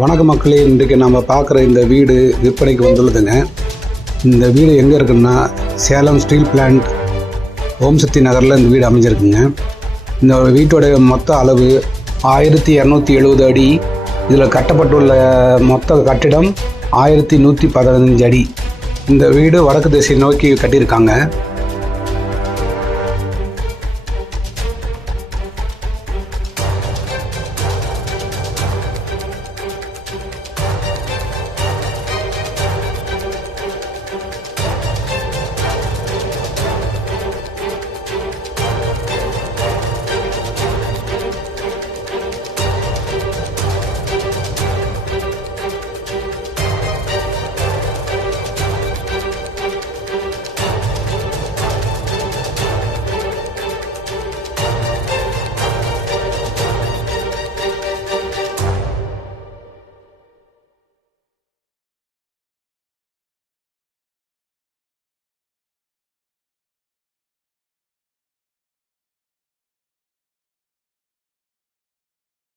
வணக்க மக்களே, இன்றைக்கு நம்ம பார்க்குற இந்த வீடு விற்பனைக்கு வந்துள்ளதுங்க. இந்த வீடு எங்கே இருக்குன்னா சேலம் ஸ்டீல் பிளான்ட் ஓம் சக்தி நகரில் இந்த வீடு அமைஞ்சிருக்குங்க. இந்த வீட்டோடைய மொத்த அளவு 1270 அடி. இதில் கட்டப்பட்டுள்ள மொத்த கட்டிடம் 1115 அடி. இந்த வீடு வடக்கு திசை நோக்கி கட்டியிருக்காங்க.